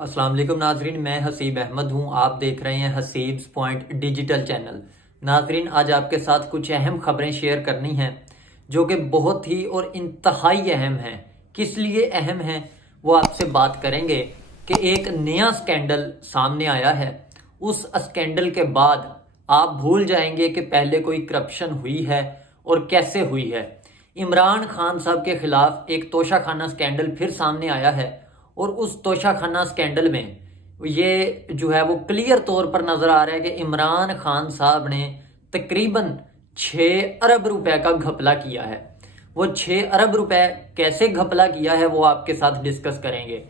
अस्सलाम वालेकुम नाजरीन, मैं हसीब अहमद हूं। आप देख रहे हैं हसीब्स पॉइंट डिजिटल चैनल। नाजरीन, आज आपके साथ कुछ अहम खबरें शेयर करनी हैं जो कि बहुत ही और इंतहाई अहम हैं। किस लिए अहम हैं वो आपसे बात करेंगे कि एक नया स्कैंडल सामने आया है। उस स्कैंडल के बाद आप भूल जाएंगे कि पहले कोई करप्शन हुई है और कैसे हुई है। इमरान खान साहब के खिलाफ एक तोशाखाना स्कैंडल फिर सामने आया है और उस तोशाखाना स्कैंडल में ये जो है वो क्लियर तौर पर नजर आ रहा है कि इमरान खान साहब ने तकरीबन 6 अरब रुपए का घपला किया है। वो 6 अरब रुपए कैसे घपला किया है वो आपके साथ डिस्कस करेंगे।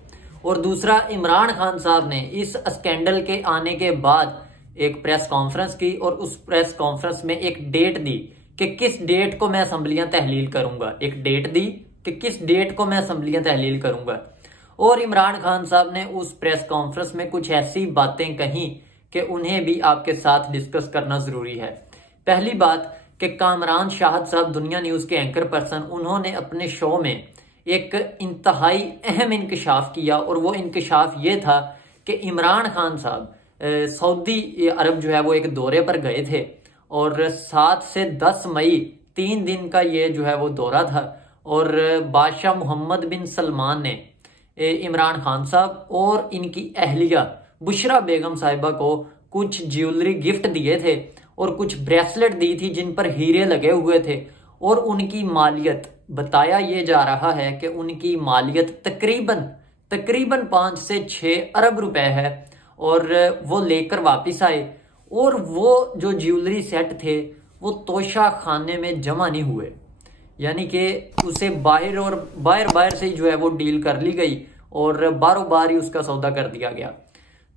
और दूसरा, इमरान खान साहब ने इस स्कैंडल के आने के बाद एक प्रेस कॉन्फ्रेंस की और उस प्रेस कॉन्फ्रेंस में एक डेट दी कि किस डेट को मैं असम्बलियां तहलील करूंगा। एक डेट दी कि किस डेट को मैं असम्बलियां तहलील करूंगा। और इमरान खान साहब ने उस प्रेस कॉन्फ्रेंस में कुछ ऐसी बातें कही कि उन्हें भी आपके साथ डिस्कस करना जरूरी है। पहली बात कि कामरान शाहिद साहब, दुनिया न्यूज के एंकर पर्सन, उन्होंने अपने शो में एक इंतहाई अहम इंकशाफ किया और वो इंकशाफ ये था कि इमरान खान साहब सऊदी अरब जो है वो एक दौरे पर गए थे और 7 से 10 मई 3 दिन का ये जो है वो दौरा था। और बादशाह मोहम्मद बिन सलमान ने इमरान खान साहब और इनकी अहलिया बुशरा बेगम साहिबा को कुछ ज्वेलरी गिफ्ट दिए थे और कुछ ब्रेसलेट दी थी जिन पर हीरे लगे हुए थे। और उनकी मालियत, बताया ये जा रहा है कि उनकी मालियत तकरीबन तकरीबन 5 से 6 अरब रुपए है। और वो लेकर वापस आए और वो जो ज्वेलरी सेट थे वो तोशा खाने में जमा नहीं हुए, यानी कि उसे बाहर और बाहर से ही जो है वो डील कर ली गई और बारों बार ही उसका सौदा कर दिया गया।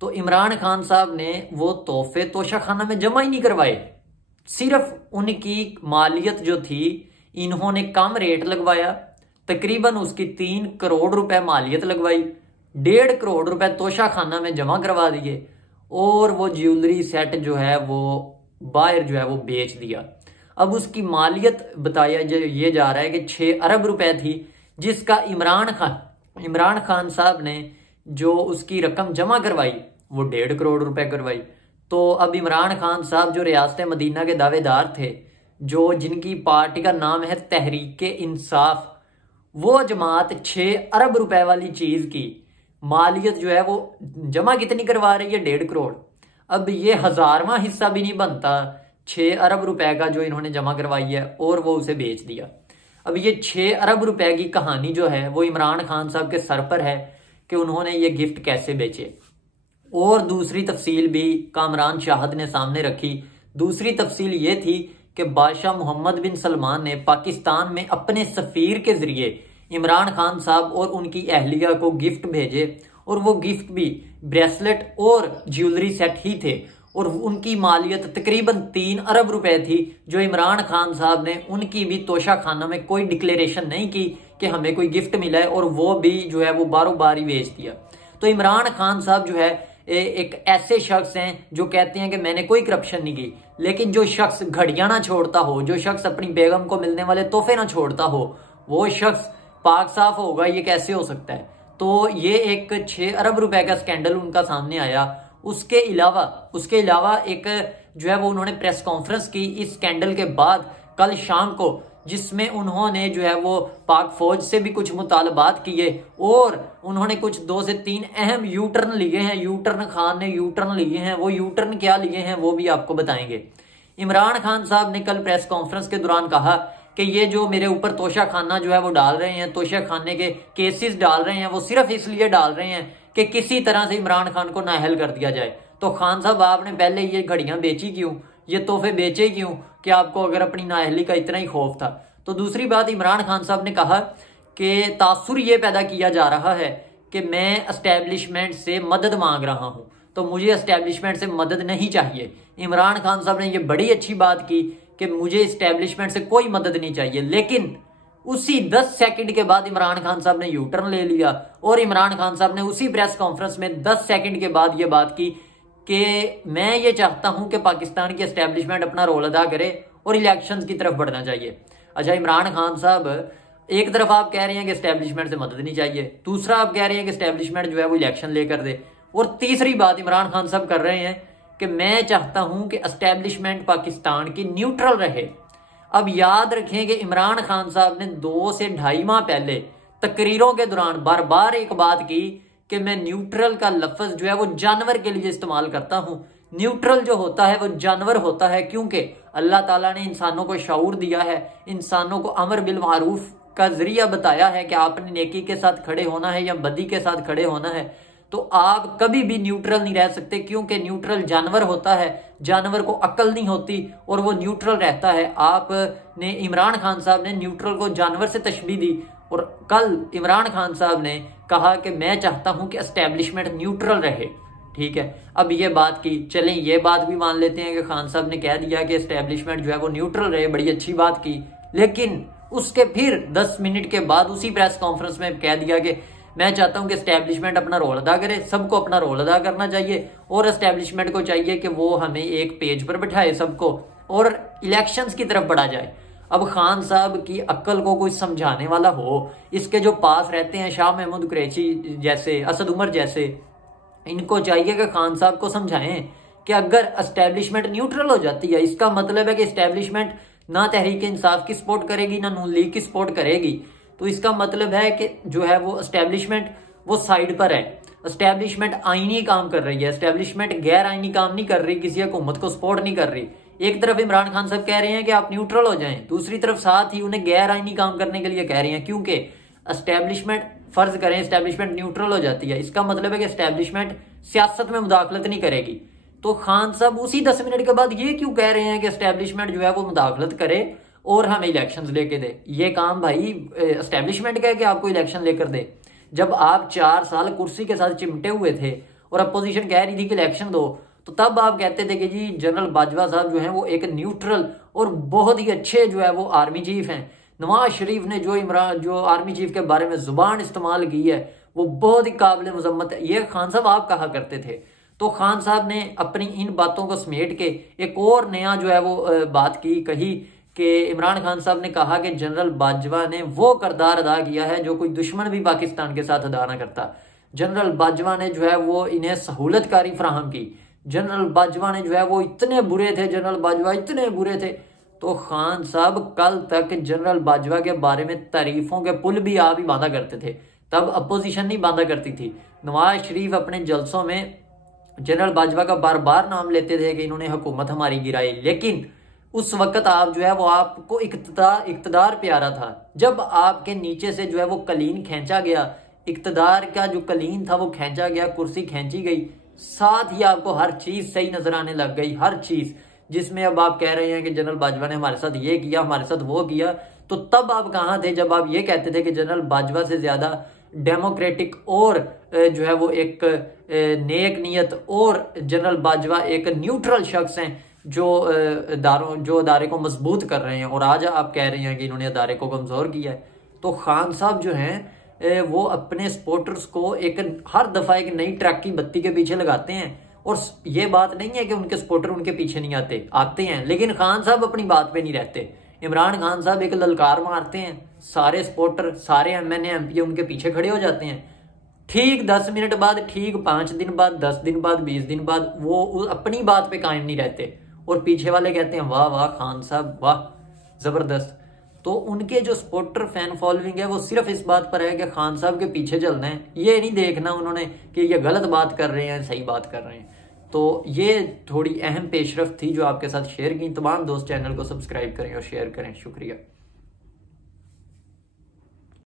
तो इमरान खान साहब ने वो तोहफे तोशा खाना में जमा ही नहीं करवाए। सिर्फ उनकी मालियत जो थी इन्होंने कम रेट लगवाया, तकरीबन उसकी 3 करोड़ रुपए मालियत लगवाई, 1.5 करोड़ रुपए तोशा खाना में जमा करवा दिए और वो ज्वेलरी सेट जो है वो बाहर जो है वो बेच दिया। अब उसकी मालियत बताया ये जा रहा है कि 6 अरब रुपए थी, जिसका इमरान खान साहब ने जो उसकी रकम जमा करवाई वो 1.5 करोड़ रुपए करवाई। तो अब इमरान खान साहब जो रियासत मदीना के दावेदार थे, जो जिनकी पार्टी का नाम है तहरीक इंसाफ, वो जमात 6 अरब रुपए वाली चीज की मालियत जो है वो जमा कितनी करवा रही है? 1.5 करोड़। अब ये 1000वां हिस्सा भी नहीं बनता 6 अरब रुपए का जो इन्होंने जमा करवाई है और वो उसे बेच दिया। अब ये 6 अरब रुपए की कहानी जो है वो इमरान खान साहब के सर पर है कि उन्होंने ये गिफ्ट कैसे बेचे। और दूसरी तफसील भी कामरान शाहिद ने सामने रखी। दूसरी तफसील ये थी कि बादशाह मोहम्मद बिन सलमान ने पाकिस्तान में अपने सफीर के जरिए इमरान खान साहब और उनकी अहलिया को गिफ्ट भेजे और वो गिफ्ट भी ब्रेसलेट और ज्वेलरी सेट ही थे और उनकी मालियत तकरीबन 3 अरब रुपए थी, जो इमरान खान साहब ने उनकी भी तोशा खाना में कोई डिक्लेरेशन नहीं की कि हमें कोई गिफ्ट मिला है और वो भी जो है वो बारों बार ही बेच दिया। तो इमरान खान साहब जो है एक ऐसे शख्स हैं जो कहते हैं कि मैंने कोई करप्शन नहीं की, लेकिन जो शख्स घड़ियां ना छोड़ता हो, जो शख्स अपनी बेगम को मिलने वाले तोहफे ना छोड़ता हो, वो शख्स पाक साफ होगा, ये कैसे हो सकता है? तो ये एक 6 अरब रुपए का स्कैंडल उनका सामने आया। उसके अलावा एक जो है वो उन्होंने प्रेस कॉन्फ्रेंस की इस स्कैंडल के बाद कल शाम को, जिसमें उन्होंने जो है वो पाक फौज से भी कुछ मुतालबात किए और उन्होंने कुछ 2 से 3 अहम यू टर्न लिए हैं। यू टर्न खान ने यू टर्न लिए हैं, वो यू टर्न क्या लिए हैं वो भी आपको बताएंगे। इमरान खान साहब ने कल प्रेस कॉन्फ्रेंस के दौरान कहा कि ये जो मेरे ऊपर तोशा खाना जो है वो डाल रहे हैं, तोशा खाने के केसेस डाल रहे हैं, वो सिर्फ इसलिए डाल रहे हैं कि किसी तरह से इमरान खान को नाअहल कर दिया जाए। तो खान साहब, आपने पहले ये घड़ियां बेची क्यों, ये तोहफे बेचे क्यों, कि आपको अगर अपनी नाअहली का इतना ही खौफ था? तो दूसरी बात, इमरान खान साहब ने कहा कि तासुर ये पैदा किया जा रहा है कि मैं एस्टेब्लिशमेंट से मदद मांग रहा हूं, तो मुझे एस्टेब्लिशमेंट से मदद नहीं चाहिए। इमरान खान साहब ने ये बड़ी अच्छी बात की कि मुझे एस्टेब्लिशमेंट से कोई मदद नहीं चाहिए, लेकिन उसी 10 सेकंड के बाद इमरान खान साहब ने यू टर्न ले लिया और इमरान खान साहब ने उसी प्रेस कॉन्फ्रेंस में 10 सेकंड के बाद ये बात की कि मैं ये चाहता हूं कि पाकिस्तान की एस्टेब्लिशमेंट अपना रोल अदा करे और इलेक्शंस की तरफ बढ़ना चाहिए। अच्छा, इमरान खान साहब एक तरफ आप कह रहे हैं कि एस्टेब्लिशमेंट से मदद नहीं चाहिए, दूसरा आप कह रहे हैं कि एस्टेब्लिशमेंट जो है वो इलेक्शन लेकर दे, और तीसरी बात इमरान खान साहब कर रहे हैं कि मैं चाहता हूं कि एस्टेब्लिशमेंट पाकिस्तान की न्यूट्रल रहे। अब याद रखें कि इमरान खान साहब ने 2 से 2.5 माह पहले तकरीरों के दौरान बार बार एक बात की कि मैं न्यूट्रल का लफ्ज जो है वो जानवर के लिए इस्तेमाल करता हूं। न्यूट्रल जो होता है वो जानवर होता है, क्योंकि अल्लाह ताला ने इंसानों को शऊर दिया है, इंसानों को अमर बिल मारूफ का जरिया बताया है कि आपने नेकी के साथ खड़े होना है या बदी के साथ खड़े होना है। तो आप कभी भी न्यूट्रल नहीं रह सकते, क्योंकि न्यूट्रल जानवर होता है, जानवर को अक्ल नहीं होती और वो न्यूट्रल रहता है। आपने इमरान खान साहब ने न्यूट्रल को जानवर से तशबीह दी, और कल इमरान खान साहब ने कहा कि मैं चाहता हूं कि एस्टेब्लिशमेंट न्यूट्रल रहे। ठीक है, अब ये बात की, चलें ये बात भी मान लेते हैं कि खान साहब ने कह दिया कि एस्टेब्लिशमेंट जो है वो न्यूट्रल रहे, बड़ी अच्छी बात की, लेकिन उसके फिर 10 मिनट के बाद उसी प्रेस कॉन्फ्रेंस में कह दिया कि मैं चाहता हूं कि एस्टेब्लिशमेंट अपना रोल अदा करे, सबको अपना रोल अदा करना चाहिए, और एस्टेब्लिशमेंट को चाहिए कि वो हमें एक पेज पर बैठाए सबको और इलेक्शंस की तरफ बढ़ा जाए। अब खान साहब की अक्ल को कोई समझाने वाला हो, इसके जो पास रहते हैं शाह महमूद कुरैशी जैसे, असद उमर जैसे, इनको चाहिए कि खान साहब को समझाएं कि अगर एस्टेब्लिशमेंट न्यूट्रल हो जाती है, इसका मतलब है कि एस्टेब्लिशमेंट ना तहरीक इंसाफ की सपोर्ट करेगी ना नून लीग की सपोर्ट करेगी। तो इसका मतलब है कि जो है वो एस्टेब्लिशमेंट वो साइड पर है, एस्टेब्लिशमेंट आईनी काम कर रही है, एस्टेब्लिशमेंट गैर आईनी काम नहीं कर रही, किसी हुकूमत को सपोर्ट नहीं कर रही। एक तरफ इमरान खान साहब कह रहे हैं कि आप न्यूट्रल हो जाएं, दूसरी तरफ साथ ही उन्हें गैर आईनी काम करने के लिए कह रहे हैं, क्योंकि एस्टेब्लिशमेंट, फर्ज करें एस्टेब्लिशमेंट न्यूट्रल हो जाती है, इसका मतलब है कि एस्टेब्लिशमेंट सियासत में मुदाखलत नहीं करेगी। तो खान साहब उसी 10 मिनट के बाद ये क्यों कह रहे हैं कि एस्टेब्लिशमेंट जो है वो मुदाखलत करे और हमें इलेक्शंस लेके दे? ये काम भाई एस्टेब्लिशमेंट का है कि आपको इलेक्शन लेकर दे। जब आप 4 साल कुर्सी के साथ चिमटे हुए थे और अपोजिशन कह रही थी कि इलेक्शन दो, तो तब आप कहते थे कि जी जनरल बाजवा साहब जो हैं वो एक न्यूट्रल और बहुत ही अच्छे जो है वो आर्मी चीफ हैं। नवाज शरीफ ने जो आर्मी चीफ के बारे में जुबान इस्तेमाल की है वो बहुत ही काबिल मजम्मत है, ये खान साहब आप कहा करते थे। तो खान साहब ने अपनी इन बातों को समेट के एक और नया जो है वो बात कही कि इमरान खान साहब ने कहा कि जनरल बाजवा ने वो किरदार अदा किया है जो कोई दुश्मन भी पाकिस्तान के साथ अदा ना करता। जनरल बाजवा ने जो है वो इन्हें सहूलतकारी फराहम की, जनरल बाजवा ने जो है वो इतने बुरे थे, जनरल बाजवा इतने बुरे थे। तो खान साहब कल तक जनरल बाजवा के बारे में तारीफों के पुल भी आप ही बांधा करते थे, तब अपोजिशन नहीं बांधा करती थी। नवाज शरीफ अपने जलसों में जनरल बाजवा का बार बार नाम लेते थे कि इन्होंने हुकूमत हमारी गिराई, लेकिन उस वक्त आप जो है वो आपको इक्तदार प्यारा था। जब आपके नीचे से जो है वो कलीन खींचा गया, इक्तदार का जो कलीन था वो खींचा गया, कुर्सी खींची गई, साथ ही आपको हर चीज सही नजर आने लग गई, हर चीज जिसमें अब आप कह रहे हैं कि जनरल बाजवा ने हमारे साथ ये किया, हमारे साथ वो किया। तो तब आप कहाँ थे जब आप ये कहते थे कि जनरल बाजवा से ज्यादा डेमोक्रेटिक और जो है वो एक नेक नीयत और जनरल बाजवा एक न्यूट्रल शख्स हैं जो अदारे को मजबूत कर रहे हैं, और आज आप कह रहे हैं कि इन्होंने अदारे को कमजोर किया है। तो खान साहब जो हैं वो अपने सपोर्टर्स को हर दफा एक नई ट्रैक की बत्ती के पीछे लगाते हैं, और ये बात नहीं है कि उनके सपोर्टर उनके पीछे नहीं आते हैं, लेकिन खान साहब अपनी बात पे नहीं रहते। इमरान खान साहब एक ललकार मारते हैं, सारे सपोर्टर, सारे MNA MP उनके पीछे खड़े हो जाते हैं। ठीक 10 मिनट बाद, ठीक 5 दिन बाद, 10 दिन बाद, 20 दिन बाद वो अपनी बात पे कायम नहीं रहते, और पीछे वाले कहते हैं वाह वाह खान साहब वाह जबरदस्त। तो उनके जो सपोर्टर फैन फॉलोइंग है वो सिर्फ इस बात पर है कि खान साहब के पीछे चलना है, ये नहीं देखना उन्होंने कि ये गलत बात कर रहे हैं सही बात कर रहे हैं। तो ये थोड़ी अहम पेशरफ्त थी जो आपके साथ शेयर की। तमाम दोस्त चैनल को सब्सक्राइब करें और शेयर करें। शुक्रिया।